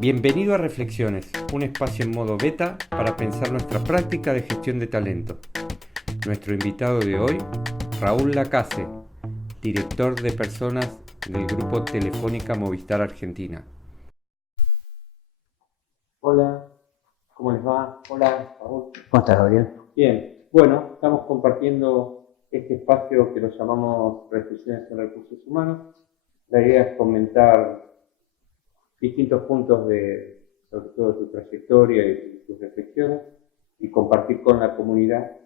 Bienvenido a Reflexiones, un espacio en modo beta para pensar nuestra práctica de gestión de talento. Nuestro invitado de hoy, Raúl Lacase, director de personas del Grupo Telefónica Movistar Argentina. Hola, ¿cómo les va? Hola, Raúl. ¿Cómo estás, Gabriel? Bien, bueno, estamos compartiendo este espacio que lo llamamos Reflexiones en Recursos Humanos. La idea es comentar distintos puntos sobre todo tu trayectoria y tus reflexiones y compartir con la comunidad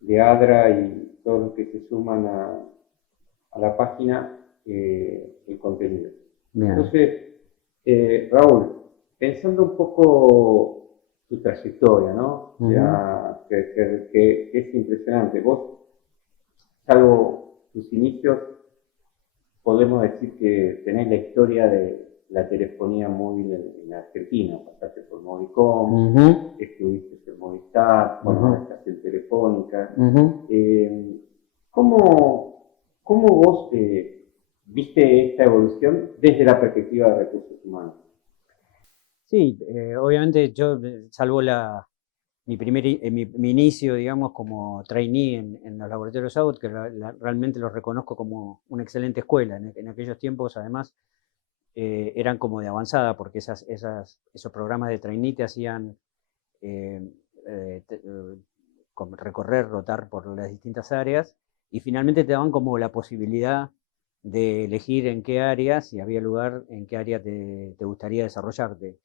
de ADRA y todos los que se suman a la página el contenido. Bien. Entonces, Raúl, pensando un poco tu trayectoria, ¿no? O sea, que es impresionante. Vos, salvo tus inicios, podemos decir que tenés la historia de la telefonía móvil en Argentina. Pasaste por Movicom, estuviste en Movistar, bueno, estás en Telefónica. ¿Cómo vos viste esta evolución desde la perspectiva de recursos humanos? Sí, obviamente yo, salvo mi inicio, digamos, como trainee en los laboratorios Abbott, que realmente los reconozco como una excelente escuela. En aquellos tiempos, además, eran como de avanzada, porque esos programas de trainee te hacían recorrer, rotar por las distintas áreas, y finalmente te daban como la posibilidad de elegir en qué área, si había lugar, en qué área te gustaría desarrollarte.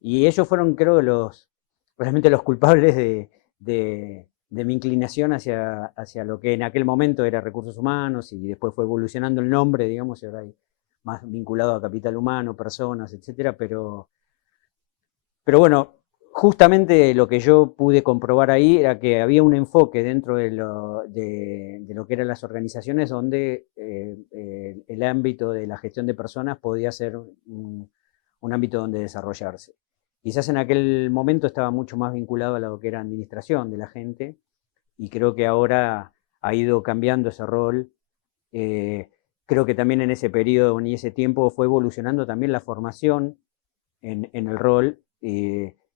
Y ellos fueron, creo, realmente los culpables de mi inclinación hacia lo que en aquel momento era recursos humanos, y después fue evolucionando el nombre, digamos, y ahora hay más vinculado a capital humano, personas, etcétera, pero bueno, justamente lo que yo pude comprobar ahí era que había un enfoque dentro de lo que eran las organizaciones donde el ámbito de la gestión de personas podía ser un ámbito donde desarrollarse. Quizás en aquel momento estaba mucho más vinculado a lo que era administración de la gente, y creo que ahora ha ido cambiando ese rol. Creo que también en ese periodo y ese tiempo fue evolucionando también la formación en el rol.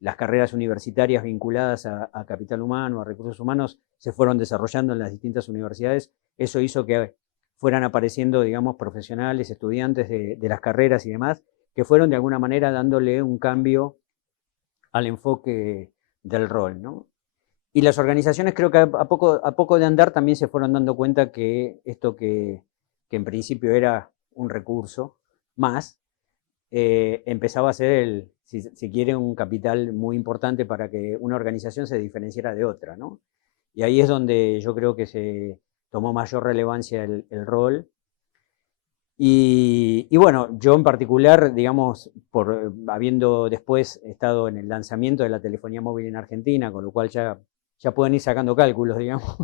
Las carreras universitarias vinculadas a capital humano, a recursos humanos, se fueron desarrollando en las distintas universidades. Eso hizo que fueran apareciendo, digamos, profesionales, estudiantes de las carreras y demás, que fueron de alguna manera dándole un cambio al enfoque del rol, ¿no? Y las organizaciones, creo que a poco de andar, también se fueron dando cuenta que esto que en principio era un recurso más, empezaba a ser si quiere, un capital muy importante para que una organización se diferenciara de otra, ¿no? Y ahí es donde yo creo que se tomó mayor relevancia el rol. Y bueno, yo en particular, digamos, habiendo después estado en el lanzamiento de la telefonía móvil en Argentina, con lo cual ya pueden ir sacando cálculos, digamos,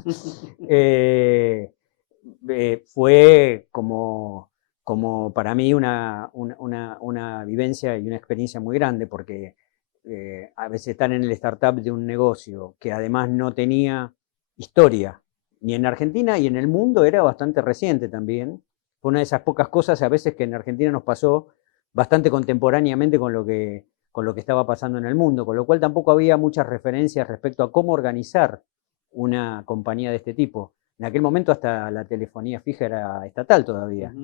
fue como para mí una vivencia y una experiencia muy grande, porque a veces estar en el startup de un negocio que además no tenía historia, ni en Argentina y en el mundo, era bastante reciente también. Fue una de esas pocas cosas a veces que en Argentina nos pasó bastante contemporáneamente con lo que estaba pasando en el mundo, con lo cual tampoco había muchas referencias respecto a cómo organizar una compañía de este tipo. En aquel momento hasta la telefonía fija era estatal todavía,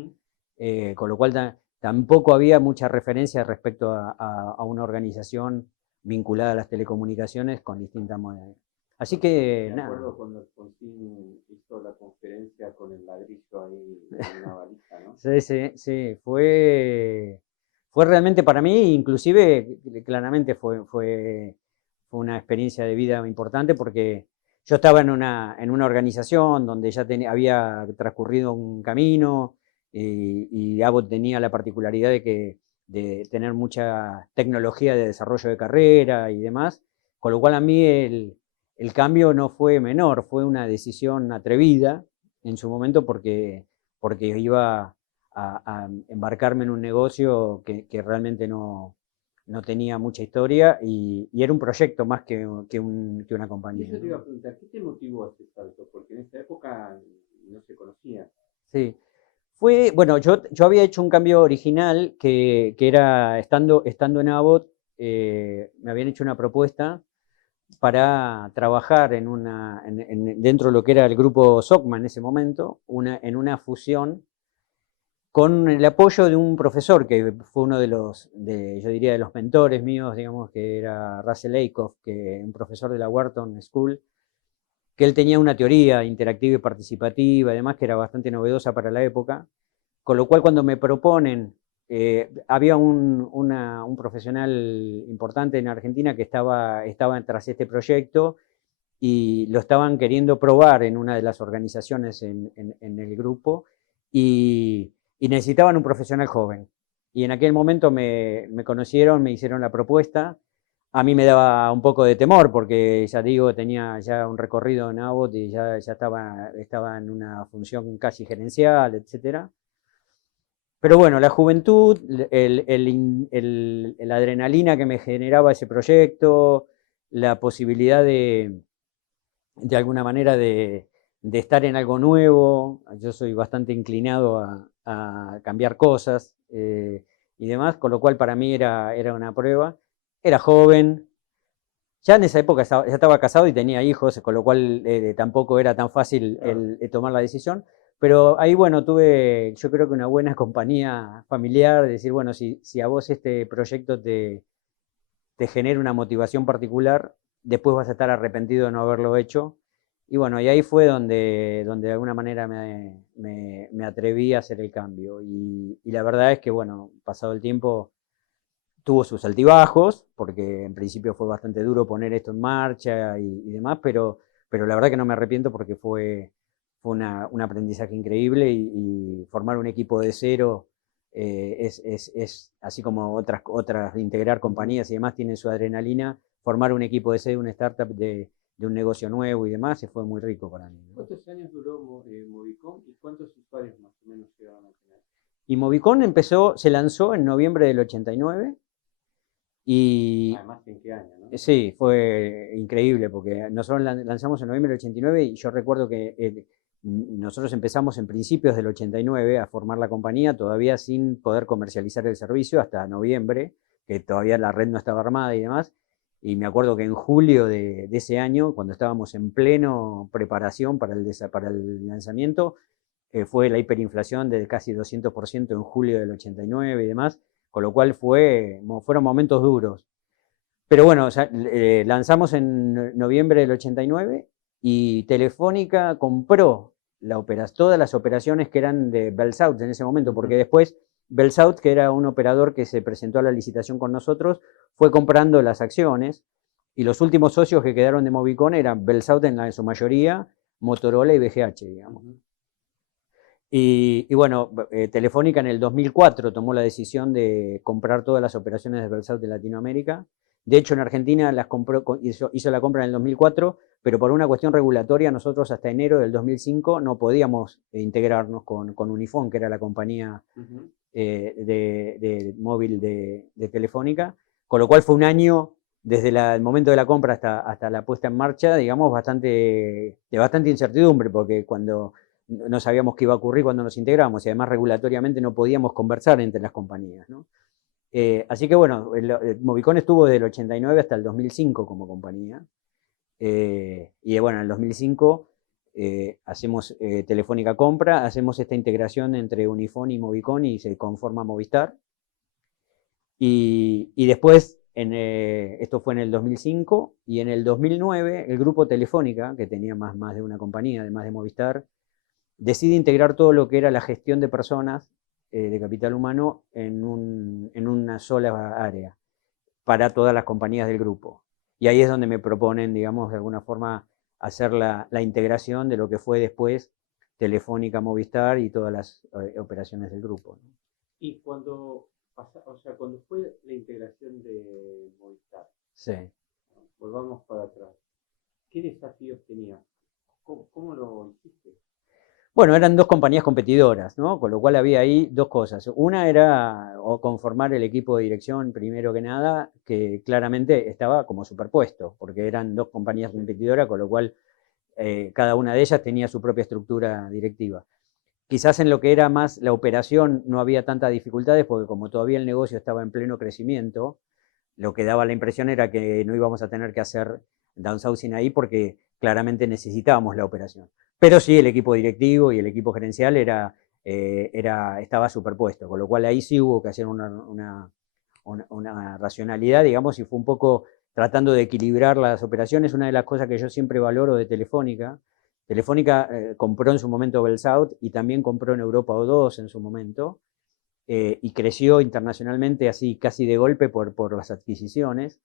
con lo cual tampoco había mucha referencia respecto a una organización vinculada a las telecomunicaciones con distintas monedas. Así que, Me acuerdo cuando Alfonsín hizo la conferencia con el ladrillo ahí en una valija, ¿no? Sí, fue realmente para mí, inclusive, claramente fue una experiencia de vida importante, porque yo estaba en una organización donde ya había transcurrido un camino, y Abbott tenía la particularidad de tener mucha tecnología de desarrollo de carrera y demás, con lo cual a mí el cambio no fue menor, fue una decisión atrevida en su momento, porque iba a embarcarme en un negocio que realmente no tenía mucha historia, y era un proyecto más que una compañía. Yo te iba a preguntar, ¿qué te motivó a hacer salto? Porque en esa época no se conocía. Sí. Bueno, yo había hecho un cambio original que era estando en Abbott, me habían hecho una propuesta para trabajar dentro de lo que era el grupo SOCMA en ese momento, en una fusión con el apoyo de un profesor que fue uno yo diría, de los mentores míos, digamos, que era Russell Acuff, un profesor de la Wharton School, que él tenía una teoría interactiva y participativa, además que era bastante novedosa para la época, con lo cual cuando me proponen, había un profesional importante en Argentina que estaba tras este proyecto y lo estaban queriendo probar en una de las organizaciones en el grupo y necesitaban un profesional joven. Y en aquel momento me conocieron, me hicieron la propuesta. A mí me daba un poco de temor porque, ya digo, tenía ya un recorrido en Abbott y ya estaba en una función casi gerencial, etcétera. Pero bueno, la juventud, la adrenalina que me generaba ese proyecto, la posibilidad de alguna manera de estar en algo nuevo. Yo soy bastante inclinado a cambiar cosas y demás, con lo cual para mí era una prueba. Era joven, ya en esa época ya estaba casado y tenía hijos, con lo cual tampoco era tan fácil tomar la decisión. Pero ahí, bueno, tuve, yo creo que una buena compañía familiar, de decir, bueno, si a vos este proyecto te genera una motivación particular, después vas a estar arrepentido de no haberlo hecho. Y bueno, y ahí fue donde de alguna manera me atreví a hacer el cambio. Y la verdad es que, bueno, pasado el tiempo tuvo sus altibajos, porque en principio fue bastante duro poner esto en marcha y demás, pero la verdad que no me arrepiento porque fue un aprendizaje increíble y formar un equipo de cero es así como otras de integrar compañías y demás tienen su adrenalina. Formar un equipo de cero, una startup de un negocio nuevo y demás, fue muy rico para mí. ¿Cuántos años duró Movicon y cuántos usuarios más o menos llegaban a tener? Y Movicon se lanzó en noviembre del 89. Y además, ¿en qué año? ¿No? Sí, fue increíble porque nosotros lanzamos en noviembre del 89 y yo recuerdo que nosotros empezamos en principios del 89 a formar la compañía, todavía sin poder comercializar el servicio hasta noviembre, que todavía la red no estaba armada y demás. Y me acuerdo que en julio de ese año, cuando estábamos en pleno preparación para el lanzamiento, fue la hiperinflación de casi 200% en julio del 89 y demás, con lo cual fueron momentos duros. Pero bueno, o sea, lanzamos en noviembre del 89 y Telefónica compró todas las operaciones que eran de BellSouth en ese momento, porque después BellSouth, que era un operador que se presentó a la licitación con nosotros, fue comprando las acciones y los últimos socios que quedaron de Movicon eran BellSouth en su mayoría, Motorola y BGH, digamos. Y bueno, Telefónica en el 2004 tomó la decisión de comprar todas las operaciones de BellSouth de Latinoamérica. De hecho, en Argentina hizo la compra en el 2004, pero por una cuestión regulatoria nosotros hasta enero del 2005 no podíamos integrarnos con Unifón, que era la compañía de móvil de Telefónica, con lo cual fue un año desde el momento de la compra hasta la puesta en marcha, digamos, de bastante incertidumbre, porque cuando no sabíamos qué iba a ocurrir cuando nos integramos y además regulatoriamente no podíamos conversar entre las compañías, ¿no? Así que bueno, Movicon estuvo desde el 89 hasta el 2005 como compañía y bueno, en el 2005 hacemos Telefónica compra, hacemos esta integración entre Unifón y Movicon y se conforma Movistar y después esto fue en el 2005 y en el 2009 el grupo Telefónica, que tenía más de una compañía además de Movistar, decide integrar todo lo que era la gestión de personas, de capital humano, en una sola área para todas las compañías del grupo. Y ahí es donde me proponen, digamos, de alguna forma hacer la integración de lo que fue después Telefónica, Movistar y todas las operaciones del grupo, ¿no? Y cuando fue la integración de Movistar, sí. Volvamos para atrás, ¿qué desafíos tenías? ¿Cómo lo hiciste? Bueno, eran dos compañías competidoras, ¿no? Con lo cual había ahí dos cosas. Una era conformar el equipo de dirección, primero que nada, que claramente estaba como superpuesto, porque eran dos compañías competidoras, con lo cual cada una de ellas tenía su propia estructura directiva. Quizás en lo que era más la operación no había tantas dificultades, porque como todavía el negocio estaba en pleno crecimiento, lo que daba la impresión era que no íbamos a tener que hacer downsizing ahí porque claramente necesitábamos la operación. Pero sí, el equipo directivo y el equipo gerencial estaba superpuesto, con lo cual ahí sí hubo que hacer una racionalidad, digamos, y fue un poco tratando de equilibrar las operaciones. Una de las cosas que yo siempre valoro de Telefónica, compró en su momento Bell South y también compró en Europa O2 en su momento, y creció internacionalmente así casi de golpe por las adquisiciones.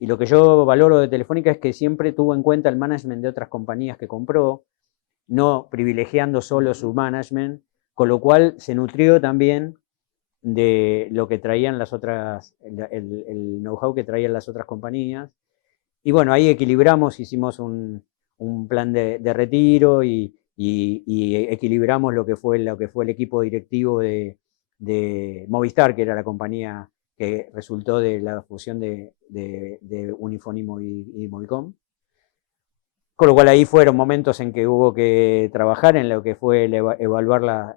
Y lo que yo valoro de Telefónica es que siempre tuvo en cuenta el management de otras compañías que compró, no privilegiando solo su management, con lo cual se nutrió también de lo que traían las otras, el know-how que traían las otras compañías. Y bueno, ahí equilibramos, hicimos un plan de retiro y equilibramos lo que fue el equipo directivo de Movistar, que era la compañía que resultó de la fusión de Unifón y Movicom. Con lo cual ahí fueron momentos en que hubo que trabajar en lo que fue evaluar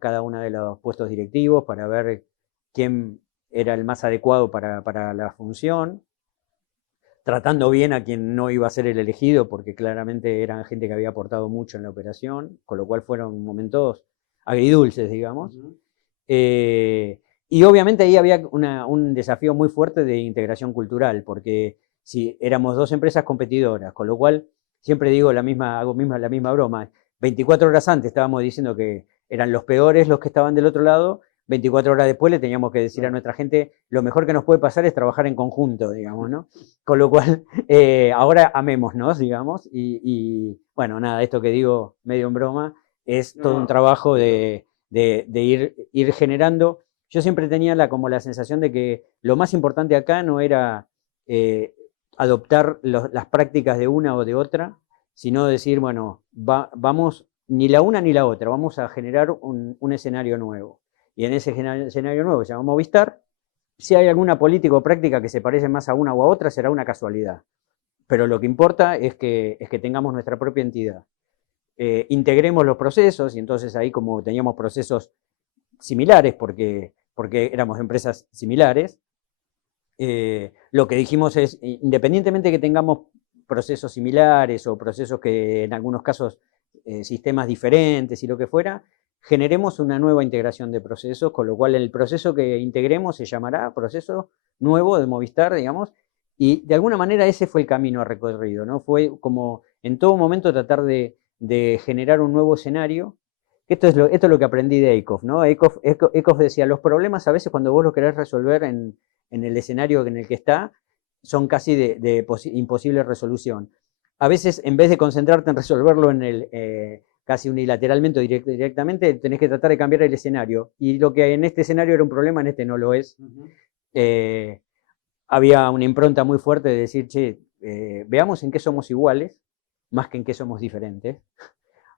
cada uno de los puestos directivos para ver quién era el más adecuado para la función, tratando bien a quien no iba a ser el elegido, porque claramente eran gente que había aportado mucho en la operación, con lo cual fueron momentos agridulces, digamos. Y obviamente ahí había un desafío muy fuerte de integración cultural, porque si éramos dos empresas competidoras, con lo cual siempre digo la misma broma. 24 horas antes estábamos diciendo que eran los peores los que estaban del otro lado, 24 horas después le teníamos que decir a nuestra gente, lo mejor que nos puede pasar es trabajar en conjunto, digamos, ¿no? Con lo cual, ahora amémonos, digamos, y bueno, nada, esto que digo medio en broma, es todo un trabajo de ir generando. Yo siempre tenía como la sensación de que lo más importante acá no era adoptar las prácticas de una o de otra, sino decir, bueno, vamos, ni la una ni la otra, vamos a generar un escenario nuevo. Y en ese escenario nuevo se llama Movistar. Si hay alguna política o práctica que se parece más a una o a otra, será una casualidad. Pero lo que importa es que tengamos nuestra propia entidad. Integremos los procesos, y entonces ahí como teníamos procesos similares, porque éramos empresas similares, lo que dijimos es, independientemente de que tengamos procesos similares o procesos que en algunos casos sistemas diferentes y lo que fuera, generemos una nueva integración de procesos, con lo cual el proceso que integremos se llamará proceso nuevo de Movistar, digamos, y de alguna manera ese fue el camino recorrido, ¿no? Fue como en todo momento tratar de generar un nuevo escenario. Esto es lo que aprendí de Eickhoff, ¿no? Eickhoff decía, los problemas a veces cuando vos los querés resolver en el escenario en el que está, son casi de imposible resolución. A veces, en vez de concentrarte en resolverlo casi unilateralmente o directamente, tenés que tratar de cambiar el escenario. Y lo que en este escenario era un problema, en este no lo es. Había una impronta muy fuerte de decir, che, veamos en qué somos iguales, más que en qué somos diferentes,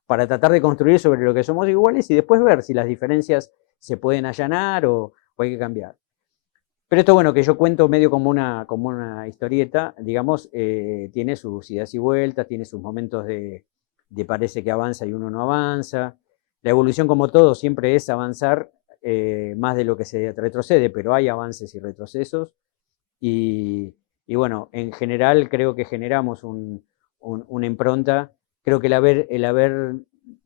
para tratar de construir sobre lo que somos iguales y después ver si las diferencias se pueden allanar o hay que cambiar. Pero esto, bueno, que yo cuento medio como una historieta, digamos, tiene sus idas y vueltas, tiene sus momentos de parece que avanza y uno no avanza. La evolución, como todo, siempre es avanzar más de lo que se retrocede, pero hay avances y retrocesos. Y bueno, en general creo que generamos una impronta. Creo que el haber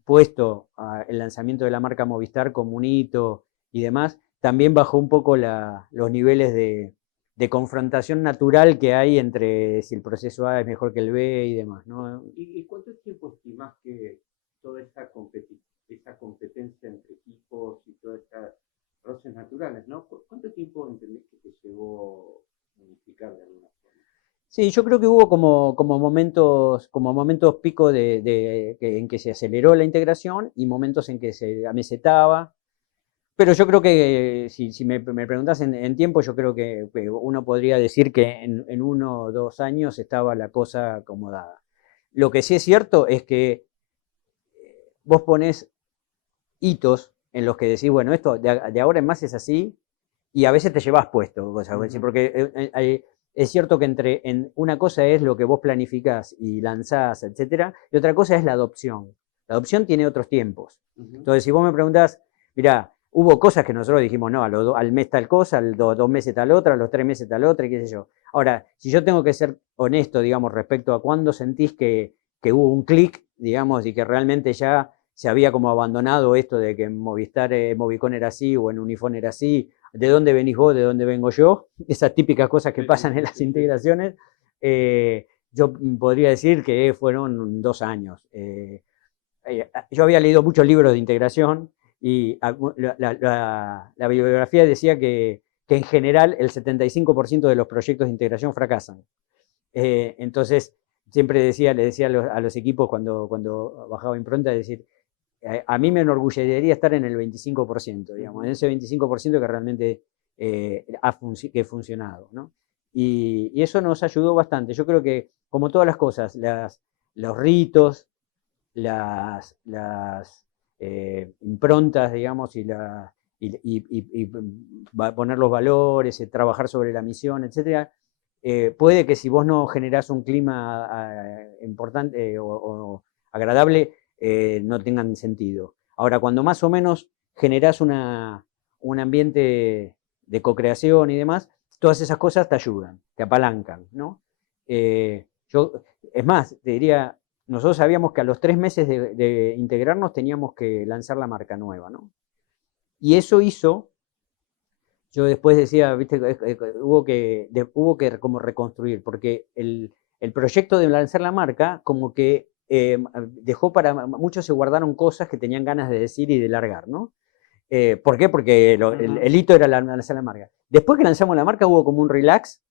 puesto el lanzamiento de la marca Movistar como un hito y demás, también bajó un poco los niveles de confrontación natural que hay entre si el proceso A es mejor que el B y demás, ¿no? ¿Y cuánto tiempo estimás que toda esa competencia entre equipos y todas estas roces naturales, ¿no? ¿Cuánto tiempo entendés que te llevó unificar de alguna forma? Sí, yo creo que hubo como momentos pico en que se aceleró la integración y momentos en que se amesetaba. Pero yo creo que, si me preguntas en tiempo, yo creo que uno podría decir que en 1 o 2 años estaba la cosa acomodada. Lo que sí es cierto es que vos ponés hitos en los que decís, bueno, esto de ahora en más es así, y a veces te llevas puesto, porque es cierto que una cosa es lo que vos planificás y lanzás, etcétera, y otra cosa es la adopción. La adopción tiene otros tiempos. Entonces, si vos me preguntás, mirá, hubo cosas que nosotros dijimos, no, al mes tal cosa, al 2 meses tal otra, a los 3 meses tal otra, y qué sé yo. Ahora, si yo tengo que ser honesto, digamos, respecto a cuándo sentís que hubo un clic, digamos, y que realmente ya se había como abandonado esto de que en Movistar, Movicon era así o en Unifón era así, ¿de dónde venís vos, de dónde vengo yo? Esas típicas cosas que pasan en las integraciones. Yo podría decir que fueron 2 años. Yo había leído muchos libros de integración y la bibliografía decía que en general el 75% de los proyectos de integración fracasan. Entonces, siempre le decía a los equipos cuando bajaba impronta, decir, a mí me enorgullecería estar en el 25%, digamos, en ese 25% que realmente que ha funcionado, ¿no? Y eso nos ayudó bastante. Yo creo que, como todas las cosas, los ritos, las improntas, digamos, y poner los valores, trabajar sobre la misión, etcétera, puede que si vos no generás un clima importante o agradable, no tengan sentido. Ahora, cuando más o menos generás un ambiente de co-creación y demás, todas esas cosas te ayudan, te apalancan, ¿no? Es más, te diría, nosotros sabíamos que a los 3 meses de integrarnos teníamos que lanzar la marca nueva, ¿no? Y eso hizo, yo después decía, viste, hubo que como reconstruir, porque el proyecto de lanzar la marca como que dejó muchos se guardaron cosas que tenían ganas de decir y de largar, ¿no? ¿Por qué? Porque el hito era lanzar la marca. Después que lanzamos la marca hubo como un relax,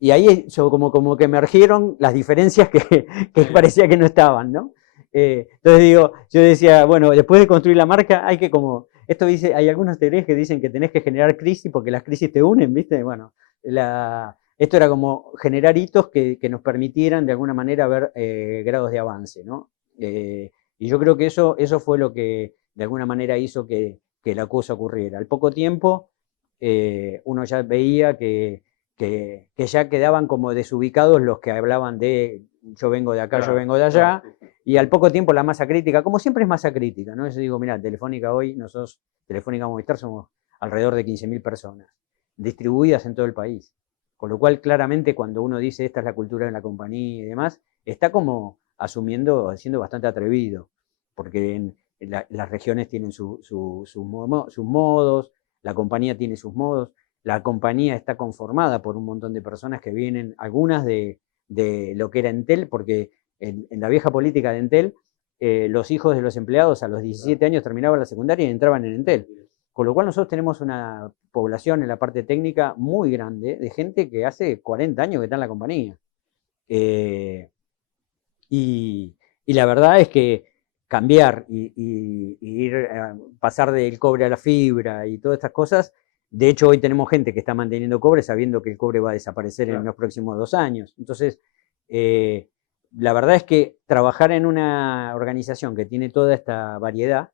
y ahí como que emergieron las diferencias que parecía que no estaban, ¿no? Entonces yo decía, bueno, después de construir la marca hay que como, esto dice, hay algunas teorías que dicen que tenés que generar crisis porque las crisis te unen, ¿viste? Bueno, esto era como generar hitos que nos permitieran de alguna manera ver grados de avance, ¿no? Y yo creo que eso fue lo que de alguna manera hizo que la cosa ocurriera. Al poco tiempo uno ya veía que ya quedaban como desubicados los que hablaban de yo vengo de acá, claro, yo vengo de allá, claro. Y al poco tiempo la masa crítica, como siempre es masa crítica, ¿no? Yo digo, mira, Telefónica hoy, nosotros, Telefónica Movistar, somos alrededor de 15.000 personas, distribuidas en todo el país. Con lo cual, claramente, cuando uno dice esta es la cultura de la compañía y demás, está como asumiendo, siendo bastante atrevido, porque las regiones tienen sus modos, la compañía tiene sus modos. La compañía está conformada por un montón de personas que vienen, algunas de lo que era Entel, porque en la vieja política de Entel, los hijos de los empleados a los 17 años terminaban la secundaria y entraban en Entel. Con lo cual nosotros tenemos una población en la parte técnica muy grande de gente que hace 40 años que está en la compañía. Y la verdad es que cambiar y ir pasar del cobre a la fibra y todas estas cosas. De hecho, hoy tenemos gente que está manteniendo cobre sabiendo que el cobre va a desaparecer en los próximos 2 años. Entonces, la verdad es que trabajar en una organización que tiene toda esta variedad,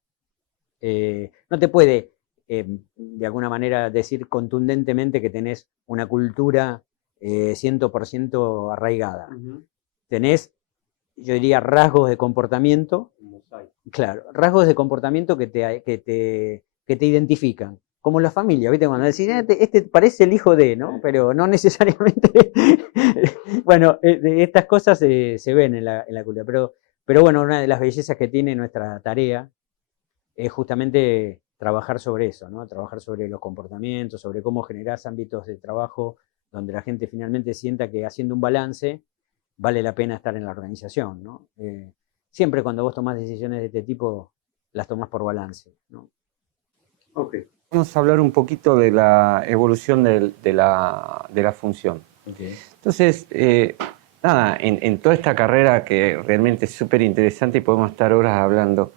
no te puede, de alguna manera, decir contundentemente que tenés una cultura 100% arraigada. Tenés, yo diría, rasgos de comportamiento, claro, rasgos de comportamiento que te identifican. Como la familia, ¿viste? Cuando decís, este parece el hijo de, ¿no? Pero no necesariamente. Bueno, estas cosas se ven en la cultura. Pero bueno, una de las bellezas que tiene nuestra tarea es justamente trabajar sobre eso, ¿no? Trabajar sobre los comportamientos, sobre cómo generás ámbitos de trabajo donde la gente finalmente sienta que haciendo un balance vale la pena estar en la organización, ¿no? Siempre cuando vos tomás decisiones de este tipo, las tomás por balance, ¿no? Ok. Vamos a hablar un poquito de la evolución de la función. Okay. Entonces, nada, en toda esta carrera que realmente es súper interesante y podemos estar horas hablando,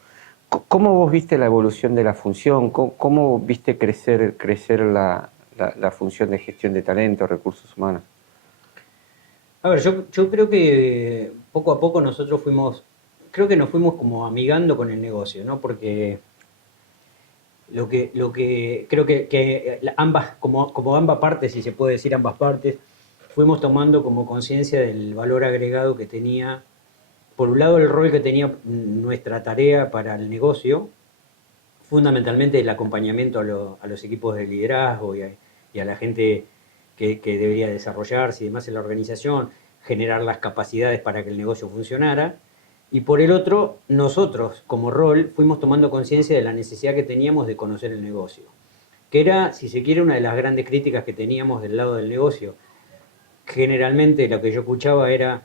¿cómo vos viste la evolución de la función? ¿Cómo viste crecer la función de gestión de talento, recursos humanos? A ver, yo creo que poco a poco nosotros nos fuimos como amigando con el negocio, ¿no? Porque lo que creo que ambas, como ambas partes, si se puede decir ambas partes, fuimos tomando como conciencia del valor agregado que tenía, por un lado el rol que tenía nuestra tarea para el negocio, fundamentalmente el acompañamiento a los equipos de liderazgo y a la gente que debería desarrollarse y demás en la organización, generar las capacidades para que el negocio funcionara. Y por el otro, nosotros como rol fuimos tomando conciencia de la necesidad que teníamos de conocer el negocio, que era, si se quiere, una de las grandes críticas que teníamos del lado del negocio. Generalmente lo que yo escuchaba era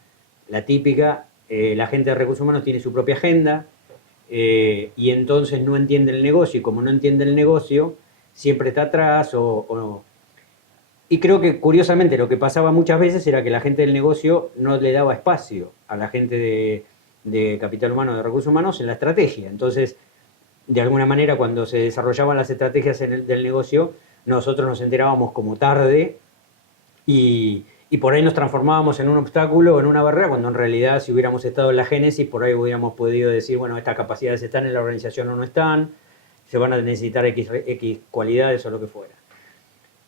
la típica, la gente de recursos humanos tiene su propia agenda, y entonces no entiende el negocio, y como no entiende el negocio, siempre está atrás y creo que curiosamente lo que pasaba muchas veces era que la gente del negocio no le daba espacio a la gente de capital humano, de recursos humanos en la estrategia. Entonces, de alguna manera, cuando se desarrollaban las estrategias del negocio, nosotros nos enterábamos como tarde y por ahí nos transformábamos en un obstáculo o en una barrera, cuando en realidad si hubiéramos estado en la génesis, por ahí hubiéramos podido decir, bueno, estas capacidades están en la organización o no están, se van a necesitar X cualidades o lo que fuera.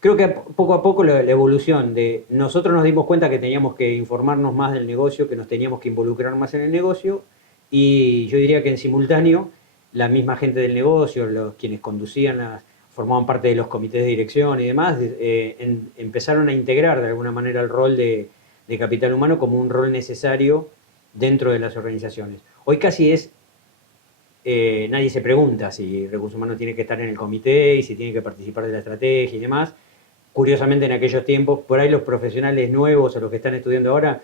Creo que poco a poco la evolución de nosotros nos dimos cuenta que teníamos que informarnos más del negocio, que nos teníamos que involucrar más en el negocio, y yo diría que en simultáneo la misma gente del negocio, quienes conducían, formaban parte de los comités de dirección y demás, empezaron a integrar de alguna manera el rol de capital humano como un rol necesario dentro de las organizaciones. Hoy casi nadie se pregunta si recursos humanos tiene que estar en el comité y si tiene que participar de la estrategia y demás. Curiosamente, en aquellos tiempos, por ahí los profesionales nuevos o los que están estudiando ahora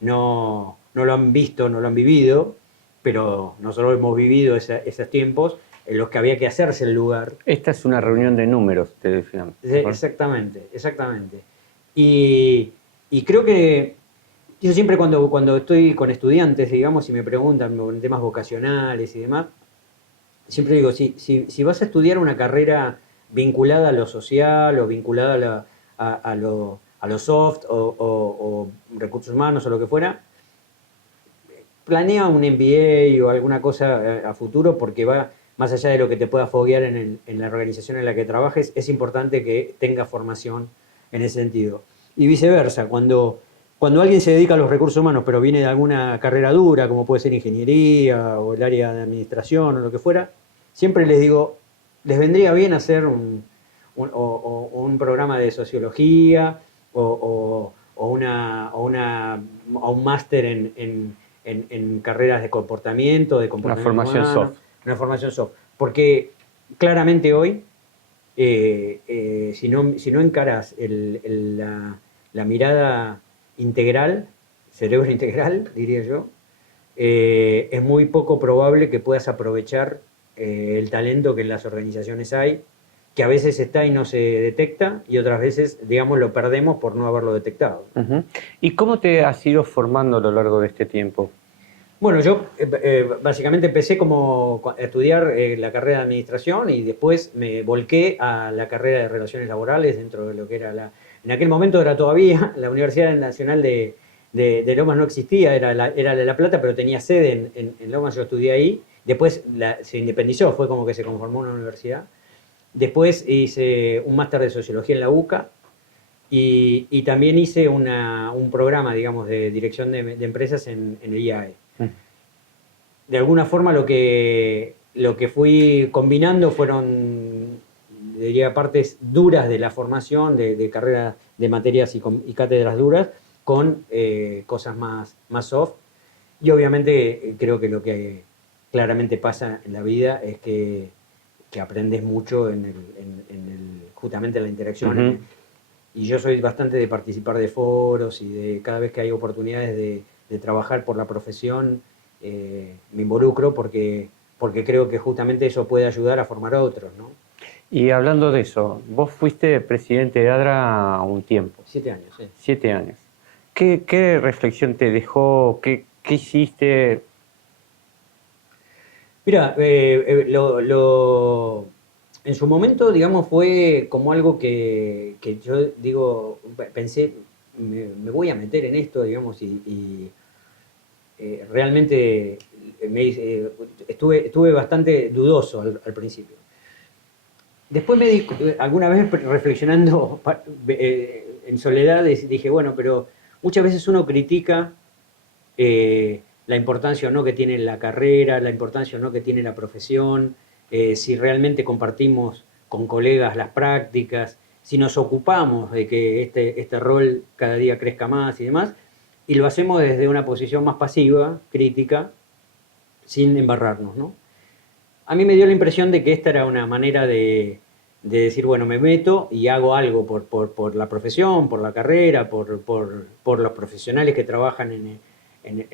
no lo han visto, no lo han vivido, pero nosotros hemos vivido esos tiempos en los que había que hacerse el lugar. Esta es una reunión de números, te decían. Exactamente. Y creo que yo siempre cuando estoy con estudiantes, digamos, y me preguntan en temas vocacionales y demás, siempre digo, si vas a estudiar una carrera vinculada a lo social o vinculada a lo soft o recursos humanos o lo que fuera, planea un MBA o alguna cosa a futuro, porque va más allá de lo que te pueda foguear en la organización en la que trabajes, es importante que tenga formación en ese sentido. Y viceversa, cuando alguien se dedica a los recursos humanos pero viene de alguna carrera dura, como puede ser ingeniería o el área de administración o lo que fuera, siempre les digo, les vendría bien hacer un programa de sociología o un máster en carreras de comportamiento Una formación humano, soft. Una formación soft. Porque claramente hoy, si no encaras la mirada integral, cerebro integral, diría yo, es muy poco probable que puedas aprovechar el talento que en las organizaciones hay, que a veces está y no se detecta, y otras veces, digamos, lo perdemos por no haberlo detectado. Uh-huh. ¿Y cómo te has ido formando a lo largo de este tiempo? Bueno, yo básicamente empecé a estudiar la carrera de administración y después me volqué a la carrera de relaciones laborales dentro de lo que era en aquel momento era todavía la Universidad Nacional de Lomas no existía, era de La Plata, pero tenía sede en Lomas, yo estudié ahí. Después se independizó, fue como que se conformó una universidad. Después hice un máster de sociología en la UCA y también hice un programa, digamos, de dirección de empresas en el IAE. De alguna forma lo que fui combinando fueron, diría, partes duras de la formación, de carreras de materias y cátedras duras, con cosas más soft. Y obviamente creo que lo que claramente pasa en la vida es que aprendes mucho justamente en la interacción. Uh-huh. Y yo soy bastante de participar de foros y de cada vez que hay oportunidades de trabajar por la profesión, me involucro porque creo que justamente eso puede ayudar a formar a otros, ¿no? Y hablando de eso, vos fuiste presidente de ADRA un tiempo. 7 años, sí. 7 años. ¿Qué reflexión te dejó? ¿Qué hiciste? Mira, en su momento, digamos, fue como algo que yo digo, pensé, me voy a meter en esto, digamos, y realmente estuve bastante dudoso al principio. Después alguna vez reflexionando en soledad, dije, bueno, pero muchas veces uno critica la importancia o no que tiene la carrera, la importancia o no que tiene la profesión, si realmente compartimos con colegas las prácticas, si nos ocupamos de que este rol cada día crezca más y demás, y lo hacemos desde una posición más pasiva, crítica, sin embarrarnos, ¿no? A mí me dio la impresión de que esta era una manera de decir, bueno, me meto y hago algo por la profesión, por la carrera, por los profesionales que trabajan en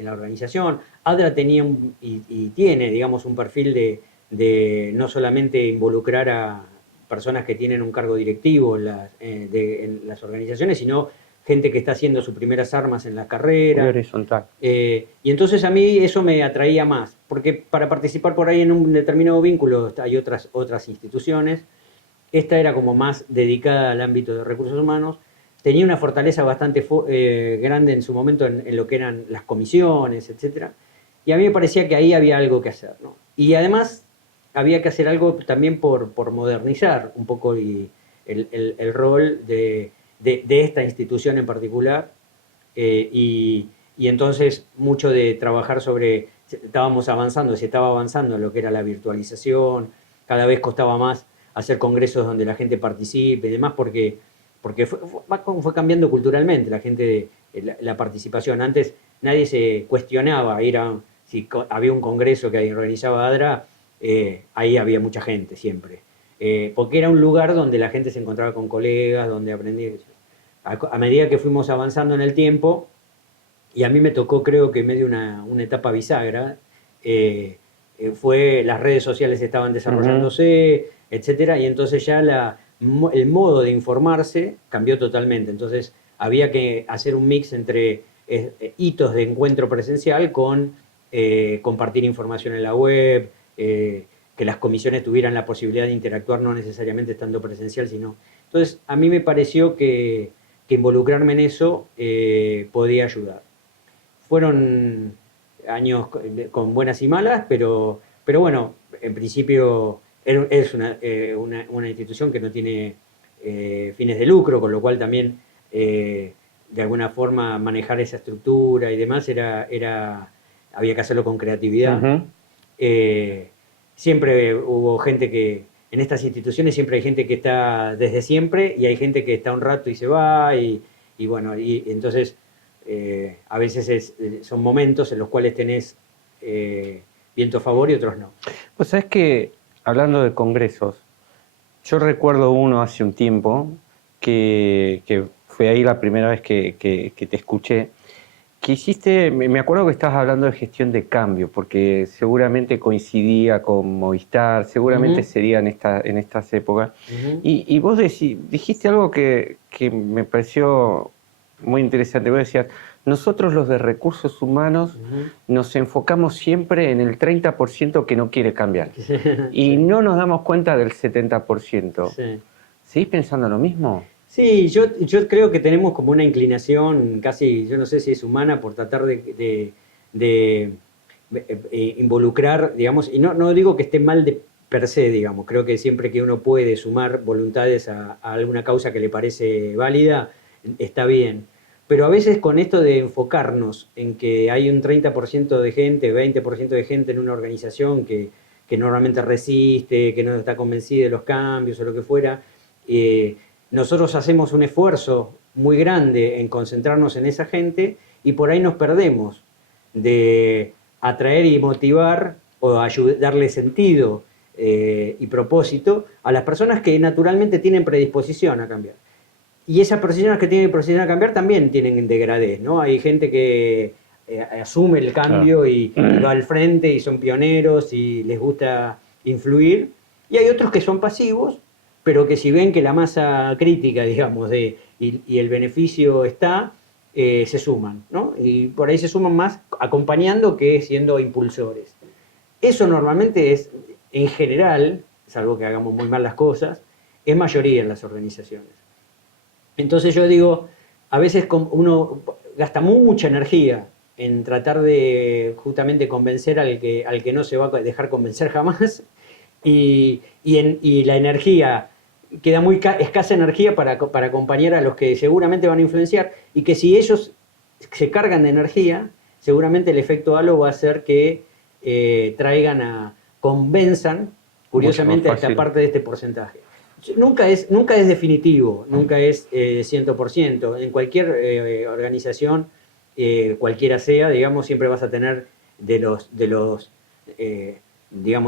la organización. ADRA tenía y tiene, digamos, un perfil de no solamente involucrar a personas que tienen un cargo directivo en las organizaciones, sino gente que está haciendo sus primeras armas en la carrera. Horizontal. Y entonces a mí eso me atraía más, porque para participar por ahí en un determinado vínculo hay otras instituciones. Esta era como más dedicada al ámbito de recursos humanos. Tenía una fortaleza bastante grande en su momento en lo que eran las comisiones, etc. Y a mí me parecía que ahí había algo que hacer, ¿no? Y además había que hacer algo también por modernizar un poco el rol de esta institución en particular. Y entonces mucho de trabajar sobre, se estaba avanzando en lo que era la virtualización, cada vez costaba más hacer congresos donde la gente participe y demás, porque fue cambiando culturalmente la gente, la participación. Antes nadie se cuestionaba si había un congreso que organizaba ADRA, ahí había mucha gente siempre, porque era un lugar donde la gente se encontraba con colegas, donde aprendía. A medida que fuimos avanzando en el tiempo, y a mí me tocó, creo que medio una etapa bisagra, las redes sociales estaban desarrollándose, etcétera, y entonces ya el modo de informarse cambió totalmente. Entonces había que hacer un mix entre hitos de encuentro presencial con compartir información en la web, que las comisiones tuvieran la posibilidad de interactuar no necesariamente estando presencial, sino... Entonces a mí me pareció que involucrarme en eso podía ayudar. Fueron años con buenas y malas, pero bueno, en principio es una institución que no tiene fines de lucro, con lo cual también de alguna forma manejar esa estructura y demás había que hacerlo con creatividad. Siempre hubo gente que, en estas instituciones siempre hay gente que está desde siempre y hay gente que está un rato y se va y bueno, y entonces a veces son momentos en los cuales tenés viento a favor y otros no. Pues sabes que, hablando de congresos, yo recuerdo uno hace un tiempo que fue ahí la primera vez que te escuché, que hiciste, me acuerdo que estabas hablando de gestión de cambio, porque seguramente coincidía con Movistar, seguramente sería en estas épocas. Y vos dijiste algo que me pareció muy interesante. Vos decías, nosotros los de recursos humanos nos enfocamos siempre en el 30% que no quiere cambiar. Y no nos damos cuenta del 70%. Sí. ¿Seguís pensando lo mismo? Sí, yo creo que tenemos como una inclinación casi, yo no sé si es humana, por tratar de involucrar, digamos, y no digo que esté mal de per se, digamos, creo que siempre que uno puede sumar voluntades a alguna causa que le parece válida, está bien. Pero a veces con esto de enfocarnos en que hay un 30% de gente, 20% de gente en una organización que normalmente resiste, que no está convencida de los cambios o lo que fuera, nosotros hacemos un esfuerzo muy grande en concentrarnos en esa gente y por ahí nos perdemos de atraer y motivar o darle sentido y propósito a las personas que naturalmente tienen predisposición a cambiar. Y esas personas que tienen predisposición a cambiar también tienen degradés, ¿no? Hay gente que asume el cambio y va al frente y son pioneros y les gusta influir. Y hay otros que son pasivos, pero que si ven que la masa crítica, digamos, y el beneficio está, se suman, ¿no? Y por ahí se suman más acompañando que siendo impulsores. Eso normalmente es, en general, salvo que hagamos muy mal las cosas, es mayoría en las organizaciones. Entonces yo digo, a veces uno gasta mucha energía en tratar de justamente convencer al que no se va a dejar convencer jamás, y la energía, queda muy escasa energía para acompañar a los que seguramente van a influenciar, y que si ellos se cargan de energía, seguramente el efecto halo va a ser que convenzan curiosamente, a esta parte de este porcentaje. Nunca es definitivo, nunca es 100%. En cualquier organización, cualquiera sea, digamos, siempre vas a tener digamos,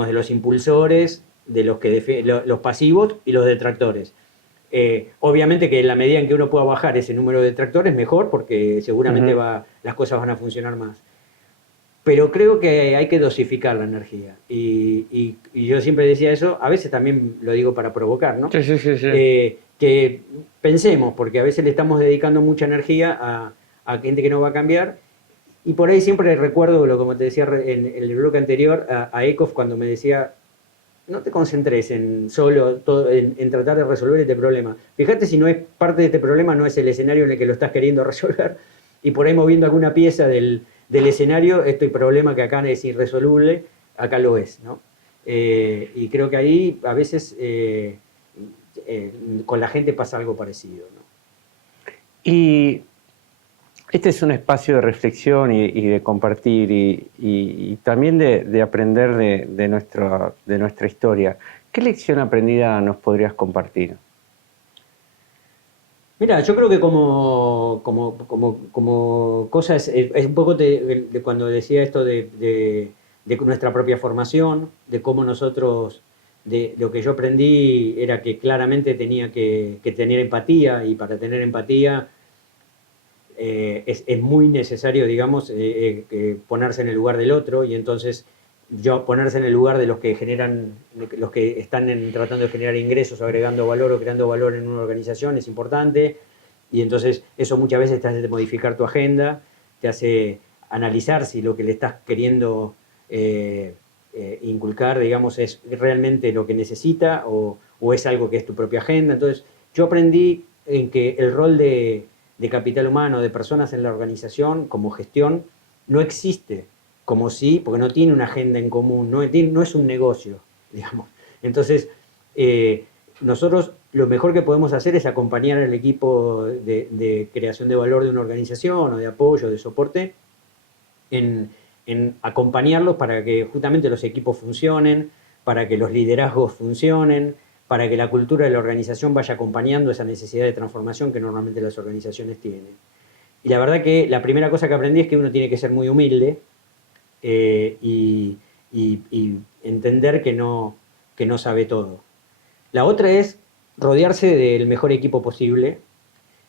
de los impulsores, de los pasivos y los detractores. Obviamente que en la medida en que uno pueda bajar ese número de detractores, mejor, porque seguramente las cosas van a funcionar más. Pero creo que hay que dosificar la energía. Y yo siempre decía eso, a veces también lo digo para provocar, ¿no? Sí. Que pensemos, porque a veces le estamos dedicando mucha energía a gente que no va a cambiar. Y por ahí siempre recuerdo, como te decía en el bloque anterior, a Ekhoff cuando me decía, no te concentres en tratar de resolver este problema. Fíjate si no es parte de este problema, no es el escenario en el que lo estás queriendo resolver. Y por ahí moviendo alguna pieza del escenario, este problema que acá es irresoluble, acá lo es, ¿no? Y creo que ahí a veces con la gente pasa algo parecido, ¿no? Y este es un espacio de reflexión y de compartir y también de aprender de nuestra historia. ¿Qué lección aprendida nos podrías compartir? Mira, yo creo que como cosa es un poco de cuando decía esto de nuestra propia formación, de cómo nosotros, de lo que yo aprendí era que claramente tenía que tener empatía, y para tener empatía es muy necesario, digamos, ponerse en el lugar del otro, y entonces ponerse en el lugar de los que están tratando de generar ingresos, agregando valor o creando valor en una organización es importante, y entonces eso muchas veces te hace modificar tu agenda, te hace analizar si lo que le estás queriendo inculcar, digamos, es realmente lo que necesita o es algo que es tu propia agenda. Entonces yo aprendí en que el rol de capital humano, de personas en la organización como gestión, no existe como sí, porque no tiene una agenda en común, no es un negocio, digamos. Entonces, nosotros lo mejor que podemos hacer es acompañar al equipo de creación de valor de una organización o de apoyo, de soporte, en acompañarlos para que justamente los equipos funcionen, para que los liderazgos funcionen, para que la cultura de la organización vaya acompañando esa necesidad de transformación que normalmente las organizaciones tienen. Y la verdad que la primera cosa que aprendí es que uno tiene que ser muy humilde, y entender que no sabe todo. La otra es rodearse del mejor equipo posible.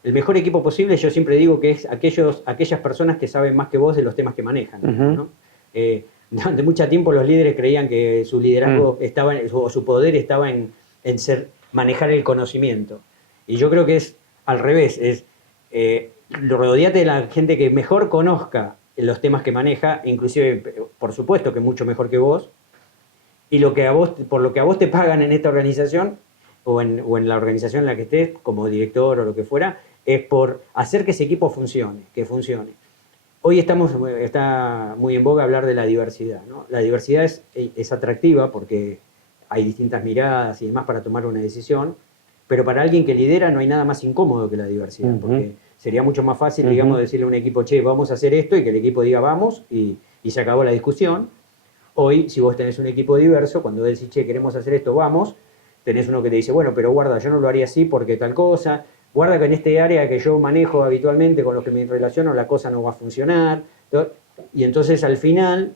El mejor equipo posible, yo siempre digo que es aquellas personas que saben más que vos de los temas que manejan, ¿no? Durante mucho tiempo los líderes creían que su liderazgo o su poder estaba en manejar el conocimiento. Y yo creo que es al revés, rodeate de la gente que mejor conozca los temas que maneja, inclusive, por supuesto, que mucho mejor que vos, y por lo que a vos te pagan en esta organización, o en la organización en la que estés, como director o lo que fuera, es por hacer que ese equipo funcione, que funcione. Hoy está muy en boga hablar de la diversidad, ¿no? La diversidad es atractiva porque hay distintas miradas y demás para tomar una decisión, pero para alguien que lidera no hay nada más incómodo que la diversidad, porque sería mucho más fácil, digamos, decirle a un equipo, che, vamos a hacer esto, y que el equipo diga vamos, y se acabó la discusión. Hoy, si vos tenés un equipo diverso, cuando decís, che, queremos hacer esto, vamos, tenés uno que te dice, bueno, pero guarda, yo no lo haría así porque tal cosa, guarda que en este área que yo manejo habitualmente, con los que me relaciono, la cosa no va a funcionar. Y entonces al final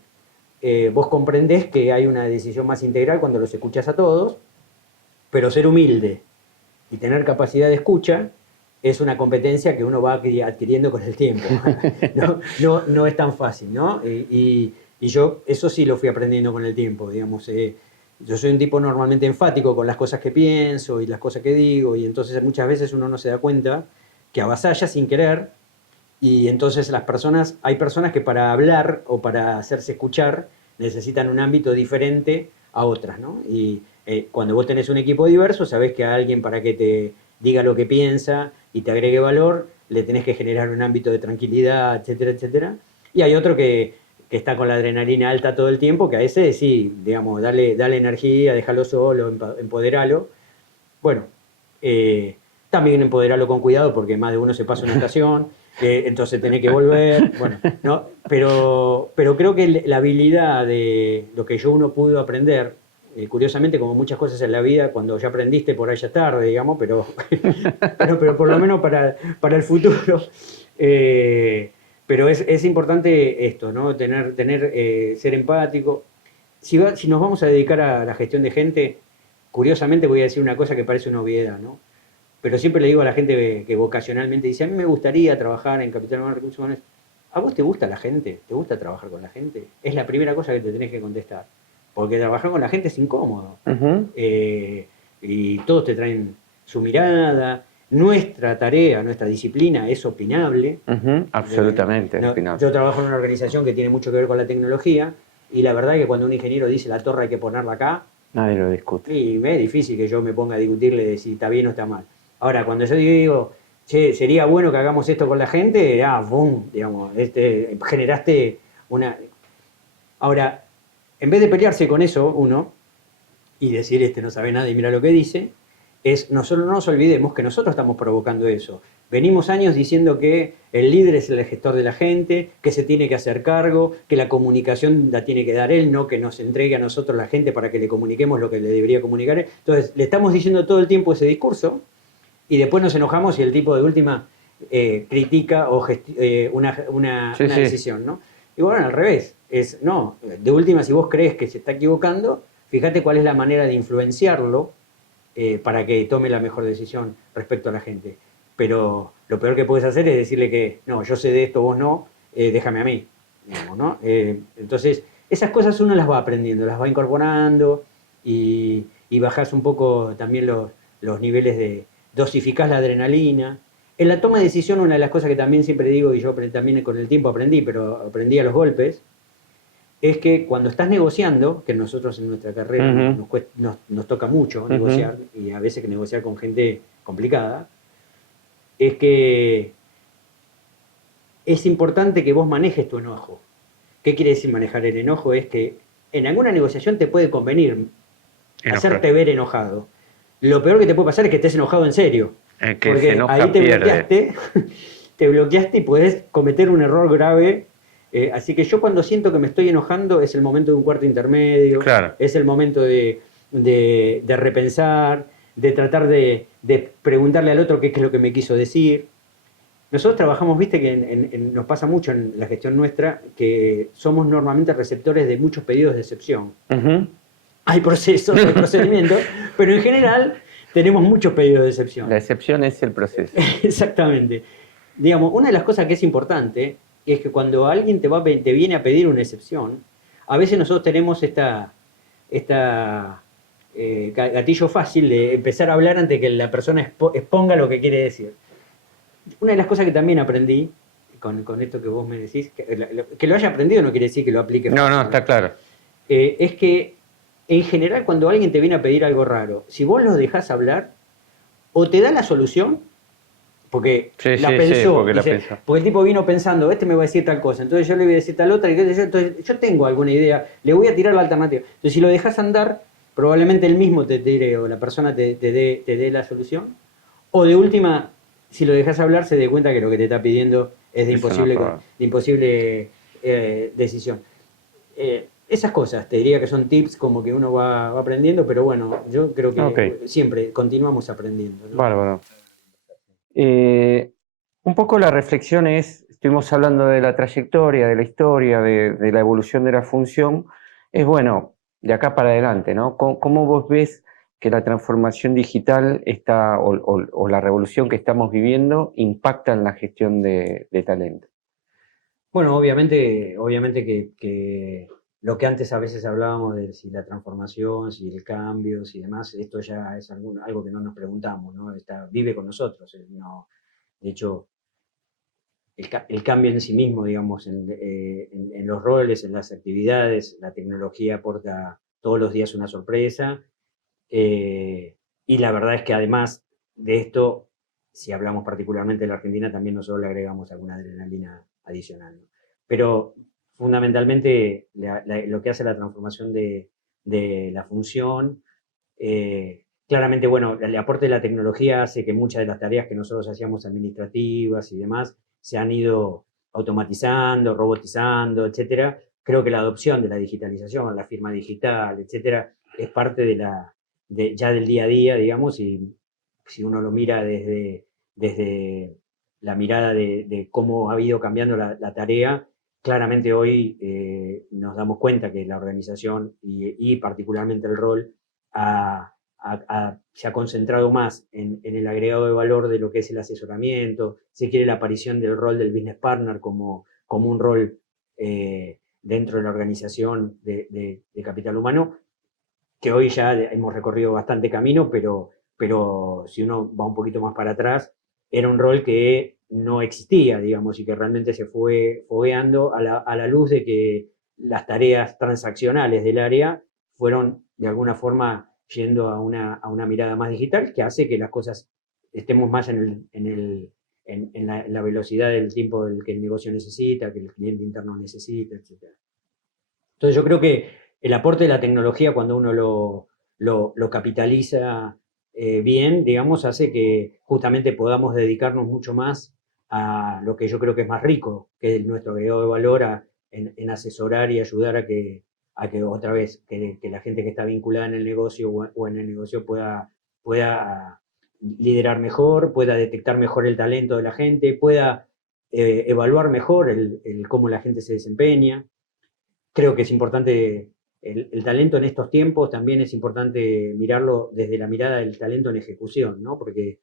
vos comprendés que hay una decisión más integral cuando los escuchás a todos, pero ser humilde y tener capacidad de escucha es una competencia que uno va adquiriendo con el tiempo. No es tan fácil, ¿no? Y yo eso sí lo fui aprendiendo con el tiempo, digamos. Yo soy un tipo normalmente enfático con las cosas que pienso y las cosas que digo, y entonces muchas veces uno no se da cuenta que avasalla sin querer, y entonces hay personas que para hablar o para hacerse escuchar necesitan un ámbito diferente a otras, ¿no? Y cuando vos tenés un equipo diverso, sabés que a alguien, para que te diga lo que piensa y te agregue valor, le tenés que generar un ámbito de tranquilidad, etcétera, etcétera. Y hay otro que está con la adrenalina alta todo el tiempo, que a ese sí, digamos, dale energía, déjalo solo, empoderalo. Bueno, también empoderalo con cuidado, porque más de uno se pasa una estación, entonces tenés que volver. Bueno, ¿no? Pero creo que la habilidad de lo que uno pudo aprender curiosamente, como muchas cosas en la vida, cuando ya aprendiste por ahí ya es tarde, digamos, pero, pero por lo menos para el futuro. Pero es importante esto, ¿no? Ser empático. Si nos vamos a dedicar a la gestión de gente, curiosamente voy a decir una cosa que parece una obviedad, ¿no? Pero siempre le digo a la gente que vocacionalmente dice, a mí me gustaría trabajar en Capital Humano Recursos Humanos. ¿A vos te gusta la gente? ¿Te gusta trabajar con la gente? Es la primera cosa que te tenés que contestar. Porque trabajar con la gente es incómodo. Y todos te traen su mirada. Nuestra tarea, nuestra disciplina es opinable. Absolutamente opinable. Yo trabajo en una organización que tiene mucho que ver con la tecnología y la verdad es que cuando un ingeniero dice la torre hay que ponerla acá, nadie lo discute. Y es difícil que yo me ponga a discutirle de si está bien o está mal. Ahora, cuando yo digo, che, sería bueno que hagamos esto con la gente, boom, digamos, generaste una... Ahora, en vez de pelearse con eso, uno, y decir, no sabe nada y mira lo que dice, nosotros no nos olvidemos que nosotros estamos provocando eso. Venimos años diciendo que el líder es el gestor de la gente, que se tiene que hacer cargo, que la comunicación la tiene que dar él, no que nos entregue a nosotros la gente para que le comuniquemos lo que le debería comunicar él. Entonces, le estamos diciendo todo el tiempo ese discurso y después nos enojamos y el tipo de última critica una decisión, ¿no? Y bueno, al revés, de última, si vos crees que se está equivocando, fíjate cuál es la manera de influenciarlo para que tome la mejor decisión respecto a la gente. Pero lo peor que puedes hacer es decirle que, no, yo sé de esto, vos no, déjame a mí. Digamos, ¿no? Entonces, esas cosas uno las va aprendiendo, las va incorporando y bajás un poco también los niveles dosificás la adrenalina. En la toma de decisión, una de las cosas que también siempre digo, y yo también con el tiempo aprendí, pero aprendí a los golpes, es que cuando estás negociando, que nosotros en nuestra carrera nos toca mucho negociar, y a veces que negociar con gente complicada, es que es importante que vos manejes tu enojo. ¿Qué quiere decir manejar el enojo? Es que en alguna negociación te puede convenir hacerte ver enojado. Lo peor que te puede pasar es que estés enojado en serio. Porque ahí te bloqueaste y puedes cometer un error grave. Así que yo cuando siento que me estoy enojando es el momento de un cuarto intermedio, es el momento de repensar, de tratar de preguntarle al otro qué es lo que me quiso decir. Nosotros trabajamos, viste que nos pasa mucho en la gestión nuestra, que somos normalmente receptores de muchos pedidos de excepción. Hay procesos, hay procedimientos, pero en general tenemos muchos pedidos de excepción. La excepción es el proceso. Exactamente. Digamos, una de las cosas que es importante es que cuando alguien te viene a pedir una excepción, a veces nosotros tenemos gatillo fácil de empezar a hablar antes de que la persona exponga lo que quiere decir. Una de las cosas que también aprendí con esto que vos me decís, que lo haya aprendido no quiere decir que lo aplique. No, está claro. Es que en general cuando alguien te viene a pedir algo raro, si vos lo dejás hablar, o te da la solución, porque la pensó, porque el tipo vino pensando, me va a decir tal cosa, entonces yo le voy a decir tal otra, entonces yo tengo alguna idea, le voy a tirar la alternativa. Entonces si lo dejás andar, probablemente él mismo te tire, o la persona te dé la solución, o de última, si lo dejas hablar, se dé cuenta que lo que te está pidiendo es de imposible decisión. Esas cosas, te diría que son tips como que uno va aprendiendo, pero bueno, yo creo que siempre continuamos aprendiendo, ¿no? Bárbaro. Un poco la reflexión estuvimos hablando de la trayectoria, de la historia, de la evolución de la función, es bueno, de acá para adelante, ¿no? ¿Cómo vos ves que la transformación digital o la revolución que estamos viviendo impacta en la gestión de talento? Bueno, obviamente que lo que antes a veces hablábamos de si la transformación, si el cambio, si demás, esto ya es algo que no nos preguntamos, ¿no? Vive con nosotros. De hecho, el cambio en sí mismo, digamos, en los roles, en las actividades, la tecnología aporta todos los días una sorpresa. Y la verdad es que además de esto, si hablamos particularmente de la Argentina, también nosotros le agregamos alguna adrenalina adicional, ¿no? Pero fundamentalmente lo que hace la transformación de la función, claramente, bueno, el aporte de la tecnología hace que muchas de las tareas que nosotros hacíamos administrativas y demás se han ido automatizando, robotizando, etcétera. Creo que la adopción de la digitalización, la firma digital, etcétera, es parte ya del día a día, digamos, y si uno lo mira desde la mirada de cómo ha ido cambiando la tarea, claramente hoy nos damos cuenta que la organización y particularmente el rol se ha concentrado más en el agregado de valor de lo que es el asesoramiento, se quiere la aparición del rol del business partner como un rol dentro de la organización de capital humano, que hoy ya hemos recorrido bastante camino, pero si uno va un poquito más para atrás, era un rol que no existía, digamos, y que realmente se fue fogueando a la luz de que las tareas transaccionales del área fueron de alguna forma yendo a una mirada más digital, que hace que las cosas estemos más en la velocidad del tiempo que el negocio necesita, que el cliente interno necesita, etc. Entonces yo creo que el aporte de la tecnología, cuando uno lo capitaliza bien, digamos, hace que justamente podamos dedicarnos mucho más a lo que yo creo que es más rico, que es nuestro agregado de valor en asesorar y ayudar a que otra vez, que la gente que está vinculada en el negocio o en el negocio pueda liderar mejor, pueda detectar mejor el talento de la gente, pueda evaluar mejor cómo la gente se desempeña. Creo que es importante el talento en estos tiempos, también es importante mirarlo desde la mirada del talento en ejecución, ¿no? Porque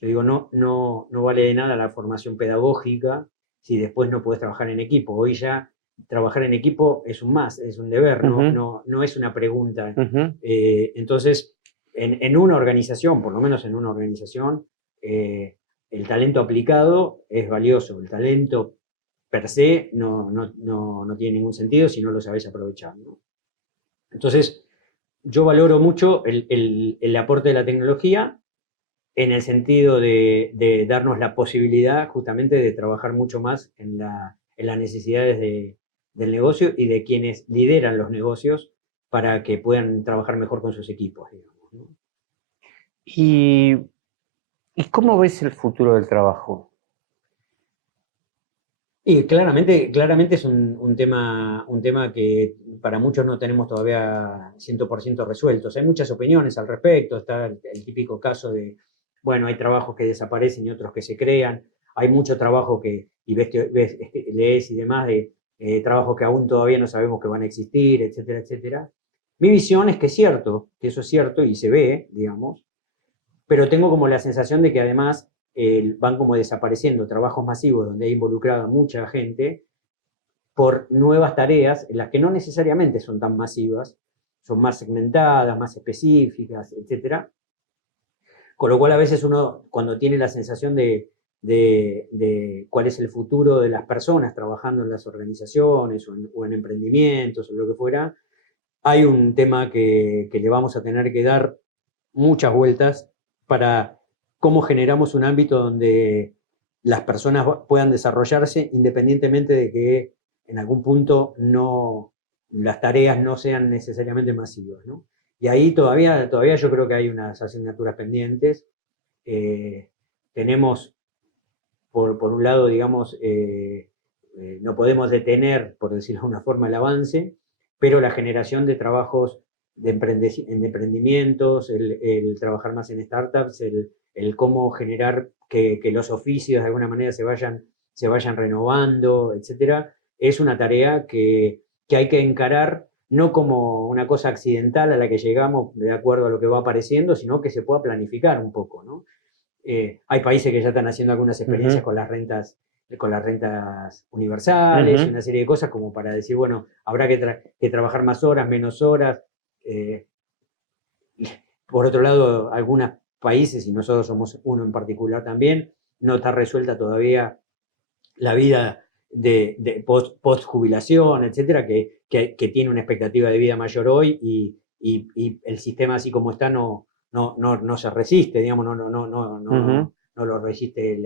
yo digo, no vale de nada la formación pedagógica si después no puedes trabajar en equipo. Hoy ya trabajar en equipo es un más, es un deber, no es una pregunta. Entonces, en una organización, por lo menos en una organización, el talento aplicado es valioso. El talento per se no tiene ningún sentido si no lo sabés aprovechar, ¿no? Entonces, yo valoro mucho el aporte de la tecnología en el sentido de darnos la posibilidad justamente de trabajar mucho más en las necesidades del negocio y de quienes lideran los negocios para que puedan trabajar mejor con sus equipos, digamos, ¿no? ¿Y cómo ves el futuro del trabajo? Y claramente es un tema que para muchos no tenemos todavía 100% resueltos. Hay muchas opiniones al respecto. Está el típico caso de, bueno, hay trabajos que desaparecen y otros que se crean. Hay mucho trabajo y lees y demás de trabajos que aún todavía no sabemos que van a existir, etcétera, etcétera. Mi visión es que es cierto, que eso es cierto y se ve, digamos, pero tengo como la sensación de que además van como desapareciendo trabajos masivos donde hay involucrada mucha gente por nuevas tareas en las que no necesariamente son tan masivas, son más segmentadas, más específicas, etc. Con lo cual a veces uno, cuando tiene la sensación de cuál es el futuro de las personas trabajando en las organizaciones o en emprendimientos o lo que fuera, hay un tema que le vamos a tener que dar muchas vueltas para cómo generamos un ámbito donde las personas puedan desarrollarse independientemente de que en algún punto las tareas no sean necesariamente masivas, ¿no? Y ahí todavía yo creo que hay unas asignaturas pendientes. Tenemos, por un lado, digamos, no podemos detener, por decirlo de alguna forma, el avance, pero la generación de trabajos en emprendimientos, el trabajar más en startups, el cómo generar que los oficios de alguna manera se vayan renovando, etcétera, es una tarea que hay que encarar no como una cosa accidental a la que llegamos de acuerdo a lo que va apareciendo, sino que se pueda planificar un poco, ¿no? Hay países que ya están haciendo algunas experiencias con las rentas universales y una serie de cosas como para decir, bueno, habrá que trabajar más horas, menos horas. Por otro lado, algunos países, y nosotros somos uno en particular también, no está resuelta todavía la vida de post jubilación, etcétera, que tiene una expectativa de vida mayor hoy y el sistema así como está no se resiste, digamos, no lo resiste,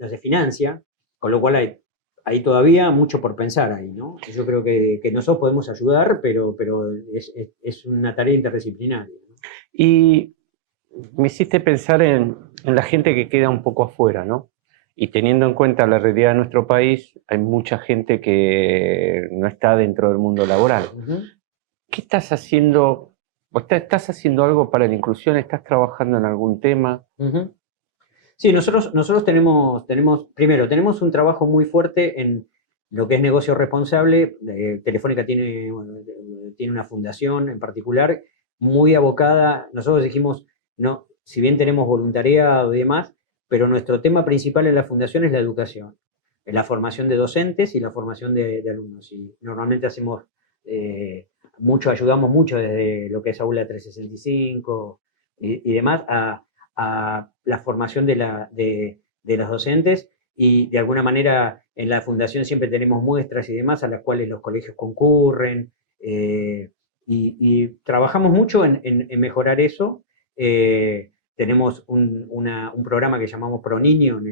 no se financia, con lo cual hay todavía mucho por pensar ahí, ¿no? Yo creo que nosotros podemos ayudar, pero es una tarea interdisciplinaria, ¿no? Y me hiciste pensar en la gente que queda un poco afuera, ¿no? Y teniendo en cuenta la realidad de nuestro país, hay mucha gente que no está dentro del mundo laboral. ¿Qué estás haciendo ¿Vos estás haciendo algo para la inclusión? ¿Estás trabajando en algún tema? Uh-huh. Sí, nosotros tenemos un trabajo muy fuerte en lo que es negocio responsable. Telefónica tiene una fundación en particular muy abocada. Nosotros dijimos, no, si bien tenemos voluntariado y demás, pero nuestro tema principal en la fundación es la educación, la formación de docentes y la formación de alumnos. Y normalmente hacemos ayudamos mucho desde lo que es Aula 365 y demás a la formación de los docentes, y de alguna manera en la fundación siempre tenemos muestras y demás a las cuales los colegios concurren, y trabajamos mucho en mejorar eso. Tenemos un programa que llamamos Pro Niño, en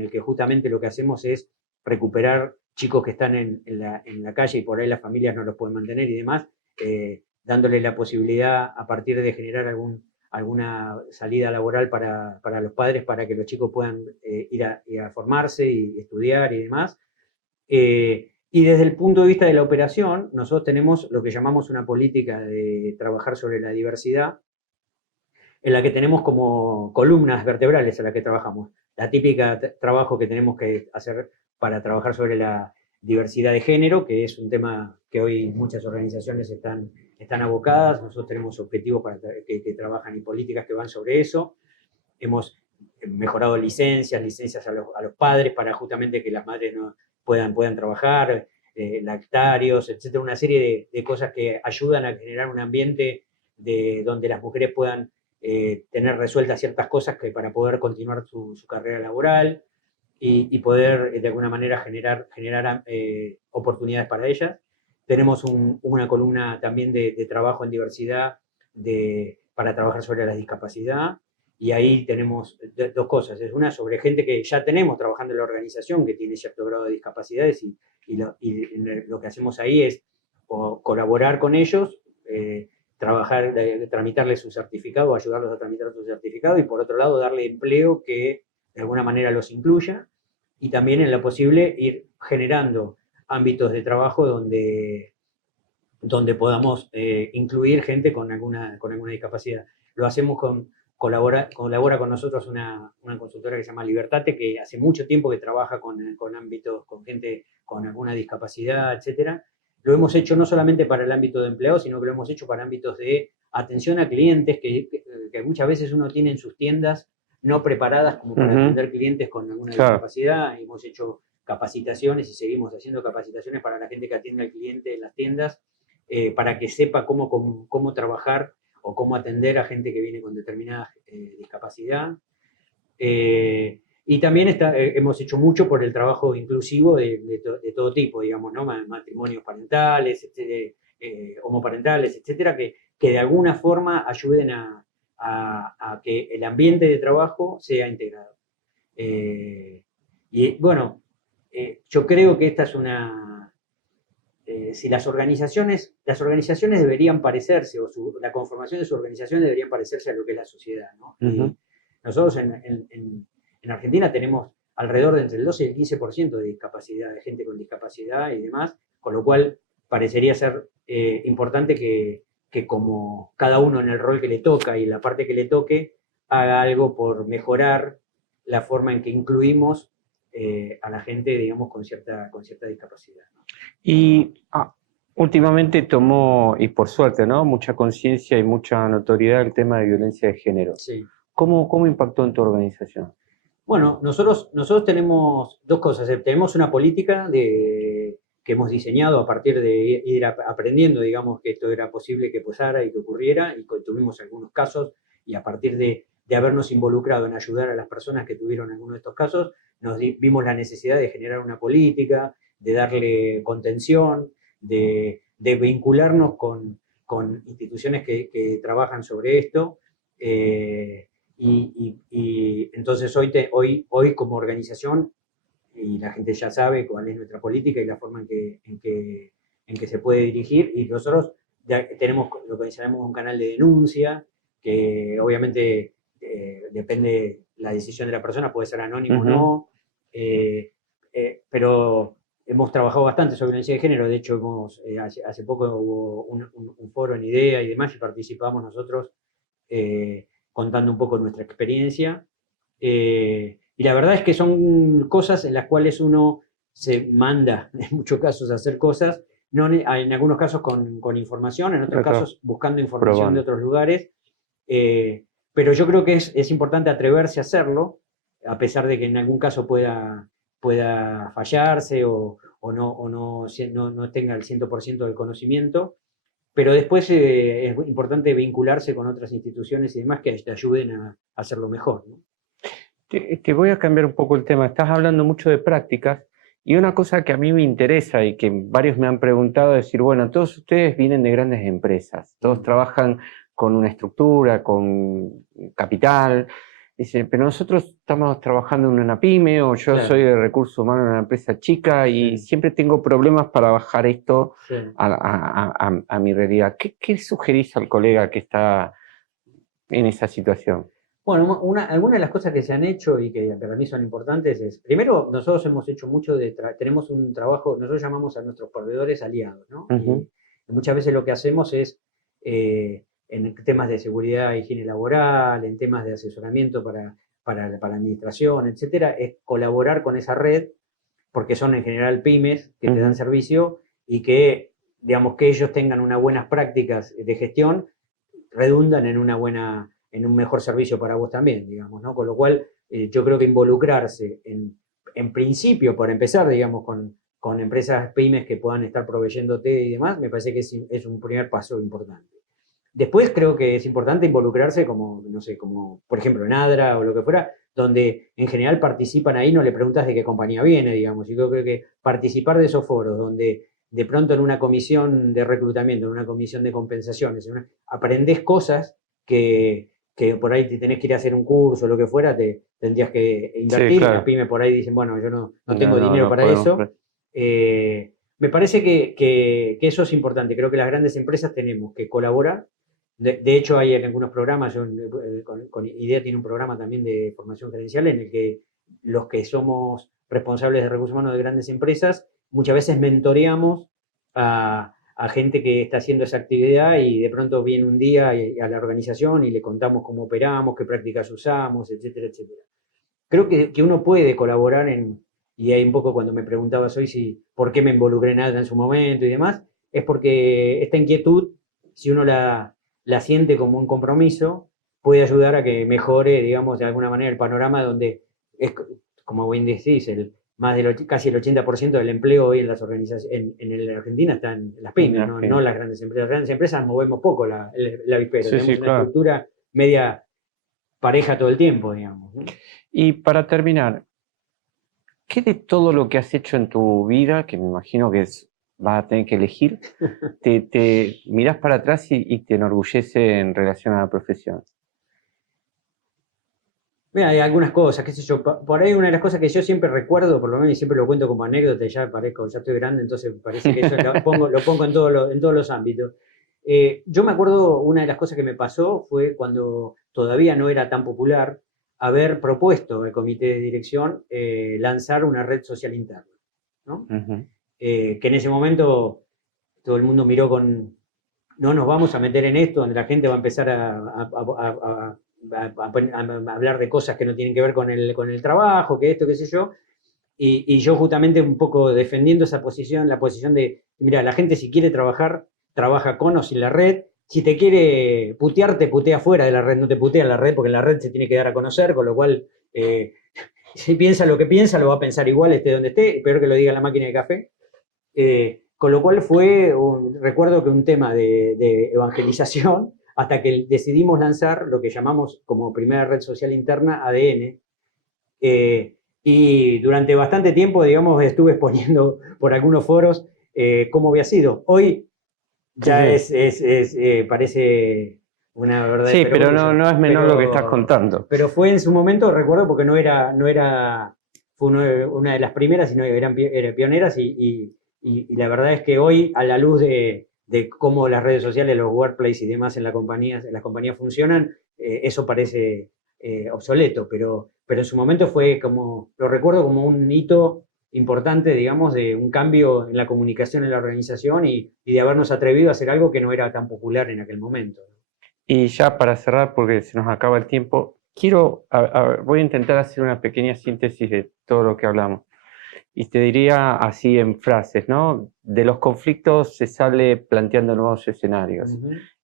el que justamente lo que hacemos es recuperar chicos que están en la calle y por ahí las familias no los pueden mantener y demás, dándoles la posibilidad a partir de generar alguna salida laboral para los padres, para que los chicos puedan ir a formarse y estudiar y demás. Y desde el punto de vista de la operación, nosotros tenemos lo que llamamos una política de trabajar sobre la diversidad, en la que tenemos como columnas vertebrales a la que trabajamos. La típica trabajo que tenemos que hacer para trabajar sobre la diversidad de género, que es un tema que hoy muchas organizaciones están abocadas. Nosotros tenemos objetivos que trabajan y políticas que van sobre eso. Hemos mejorado licencias a los padres para justamente que las madres no puedan trabajar, lactarios, etcétera, una serie de cosas que ayudan a generar un ambiente donde las mujeres puedan tener resueltas ciertas cosas para poder continuar su carrera laboral y poder de alguna manera generar oportunidades para ellas. Tenemos una columna también de trabajo en diversidad para trabajar sobre la discapacidad, y ahí tenemos dos cosas. Es una sobre gente que ya tenemos trabajando en la organización, que tiene cierto grado de discapacidades, y lo que hacemos ahí es colaborar con ellos, trabajar, tramitarles su certificado, ayudarlos a tramitar su certificado, y por otro lado darle empleo que de alguna manera los incluya, y también en lo posible ir generando ámbitos de trabajo donde podamos incluir gente con alguna discapacidad. Lo hacemos colabora con nosotros una consultora que se llama Libertate, que hace mucho tiempo que trabaja con ámbitos, con gente con alguna discapacidad, etcétera. Lo hemos hecho no solamente para el ámbito de empleados, sino que lo hemos hecho para ámbitos de atención a clientes que muchas veces uno tiene en sus tiendas no preparadas como para atender clientes con alguna discapacidad. Hemos hecho capacitaciones y seguimos haciendo capacitaciones para la gente que atiende al cliente en las tiendas, para que sepa cómo trabajar o cómo atender a gente que viene con determinada discapacidad. Y también hemos hecho mucho por el trabajo inclusivo de todo tipo, digamos, ¿no? Matrimonios parentales, homoparentales, etcétera, que de alguna forma ayuden a que el ambiente de trabajo sea integrado. Y bueno, yo creo que esta es si las organizaciones deberían parecerse, o la conformación de sus organizaciones deberían parecerse a lo que es la sociedad, ¿no? Uh-huh. Nosotros en Argentina tenemos alrededor de entre el 12 y el 15% de discapacidad, de gente con discapacidad y demás, con lo cual parecería ser importante que como cada uno en el rol que le toca y la parte que le toque, haga algo por mejorar la forma en que incluimos a la gente, digamos, con cierta discapacidad, ¿no? Y últimamente tomó, y por suerte, ¿no?, mucha conciencia y mucha notoriedad el tema de violencia de género. Sí. ¿Cómo impactó en tu organización? Bueno, nosotros tenemos dos cosas. Tenemos una política que hemos diseñado a partir de ir aprendiendo, digamos, que esto era posible que pasara y que ocurriera, y tuvimos algunos casos, y a partir de habernos involucrado en ayudar a las personas que tuvieron algunos de estos casos, vimos la necesidad de generar una política, de darle contención, de vincularnos con instituciones que trabajan sobre esto. Y entonces hoy como organización, y la gente ya sabe cuál es nuestra política y la forma en que se puede dirigir, y nosotros tenemos lo que llamamos un canal de denuncia, que obviamente depende la decisión de la persona, puede ser anónimo o no, pero hemos trabajado bastante sobre violencia de género. De hecho, hace poco hubo un foro en IDEA y demás, y participamos nosotros contando un poco nuestra experiencia. Y la verdad es que son cosas en las cuales uno se manda, en muchos casos, a hacer cosas, no, en algunos casos con información, en otros casos buscando información de otros lugares. Pero yo creo que es importante atreverse a hacerlo, a pesar de que en algún caso pueda fallarse o no tenga el 100% del conocimiento. Pero después es importante vincularse con otras instituciones y demás que te ayuden a hacerlo mejor, ¿no? Te voy a cambiar un poco el tema. Estás hablando mucho de prácticas y una cosa que a mí me interesa y que varios me han preguntado es decir, bueno, todos ustedes vienen de grandes empresas, todos trabajan con una estructura, con capital. Dice, pero nosotros estamos trabajando en una pyme o yo soy de recursos humanos en una empresa chica y siempre tengo problemas para bajar esto a mi realidad. ¿Qué sugerís al colega que está en esa situación? Bueno, algunas de las cosas que se han hecho y que para mí son importantes es, primero, nosotros hemos hecho mucho tenemos un trabajo, nosotros llamamos a nuestros proveedores aliados, ¿no? Y muchas veces lo que hacemos es, en temas de seguridad e higiene laboral, en temas de asesoramiento para la administración, etcétera, es colaborar con esa red, porque son en general pymes que te dan servicio y que, digamos, que ellos tengan unas buenas prácticas de gestión, redundan en un mejor servicio para vos también, digamos, ¿no? Con lo cual, yo creo que involucrarse en principio, por empezar, digamos, con empresas pymes que puedan estar proveyéndote y demás, me parece que es un primer paso importante. Después creo que es importante involucrarse como, no sé, como por ejemplo en ADRA o lo que fuera, donde en general participan ahí, no le preguntas de qué compañía viene, digamos. Y yo creo que participar de esos foros, donde de pronto en una comisión de reclutamiento, en una comisión de compensaciones, aprendés cosas que por ahí te tenés que ir a hacer un curso o lo que fuera, te tendrías que invertir. Sí, claro. La pyme por ahí dicen, bueno, yo no tengo dinero para eso. Me parece que eso es importante. Creo que las grandes empresas tenemos que colaborar. De hecho, hay en algunos programas, con IDEA tiene un programa también de formación gerencial en el que los que somos responsables de recursos humanos de grandes empresas, muchas veces mentoreamos a gente que está haciendo esa actividad y de pronto viene un día a la organización y le contamos cómo operamos, qué prácticas usamos, etcétera, etcétera. Creo que uno puede colaborar y ahí un poco cuando me preguntabas hoy por qué me involucré en ADRA en su momento y demás, es porque esta inquietud, si uno la siente como un compromiso, puede ayudar a que mejore, digamos, de alguna manera el panorama donde es, como bien decís, casi el 80% del empleo hoy en las organizaciones, en la Argentina está en las pymes, no las grandes empresas. Las grandes empresas movemos poco la avispero, tenemos una estructura media pareja todo el tiempo, digamos, ¿no? Y para terminar, ¿qué de todo lo que has hecho en tu vida, que me imagino que vas a tener que elegir, te mirás para atrás y te enorgullece en relación a la profesión? Mira, hay algunas cosas, qué sé yo, por ahí una de las cosas que yo siempre recuerdo, por lo menos y siempre lo cuento como anécdota, ya estoy grande, entonces parece que eso lo pongo en todos los ámbitos. Yo me acuerdo, una de las cosas que me pasó fue cuando todavía no era tan popular haber propuesto el comité de dirección lanzar una red social interna, ¿no? Que en ese momento todo el mundo miró no nos vamos a meter en esto, donde la gente va a empezar a hablar de cosas que no tienen que ver con el trabajo, que esto, qué sé yo, y yo justamente un poco defendiendo esa posición, la posición de, mira, la gente si quiere trabajar, trabaja con o sin la red. Si te quiere putear, te putea fuera de la red, no te putea en la red, porque en la red se tiene que dar a conocer, con lo cual, si piensa lo que piensa, lo va a pensar igual, esté donde esté, peor que lo diga la máquina de café. Con lo cual recuerdo que un tema de evangelización, hasta que decidimos lanzar lo que llamamos como primera red social interna ADN. Y durante bastante tiempo, digamos, estuve exponiendo por algunos foros cómo había sido. Hoy ya parece una verdad. Sí, pero no es menor lo que estás contando. Pero fue en su momento, recuerdo, porque fue una de las primeras, sino eran pioneras y la verdad es que hoy, a la luz de cómo las redes sociales, los workplace y demás en las compañías funcionan, eso parece obsoleto, pero en su momento fue lo recuerdo como un hito importante, digamos, de un cambio en la comunicación en la organización y de habernos atrevido a hacer algo que no era tan popular en aquel momento. Y ya para cerrar, porque se nos acaba el tiempo, voy a intentar hacer una pequeña síntesis de todo lo que hablamos. Y te diría así en frases, ¿no? De los conflictos se sale planteando nuevos escenarios.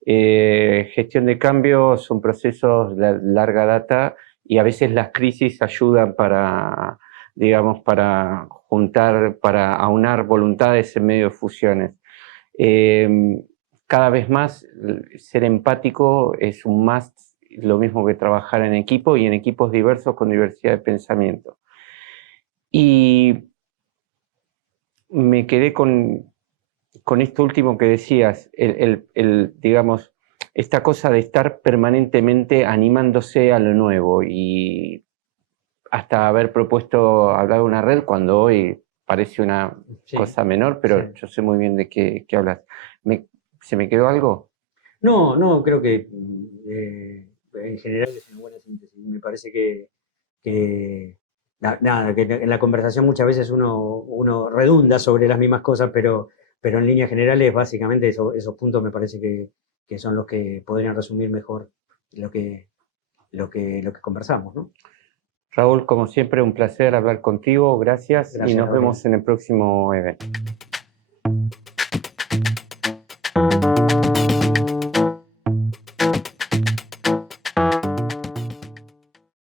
Gestión de cambios son procesos de larga data y a veces las crisis ayudan para, digamos, para juntar, para aunar voluntades en medio de fusiones. Cada vez más ser empático es un must, lo mismo que trabajar en equipo y en equipos diversos con diversidad de pensamiento. Y me quedé con esto último que decías, digamos, esta cosa de estar permanentemente animándose a lo nuevo y hasta haber propuesto hablar de una red cuando hoy parece una cosa menor, pero yo sé muy bien de qué hablas. ¿Se me quedó algo? No, creo que en general es una buena síntesis. Me parece que nada, que en la conversación muchas veces uno redunda sobre las mismas cosas, pero en líneas generales, básicamente esos puntos me parece que son los que podrían resumir mejor lo que conversamos, ¿no? Raúl, como siempre, un placer hablar contigo. Gracias y nos vemos en el próximo evento.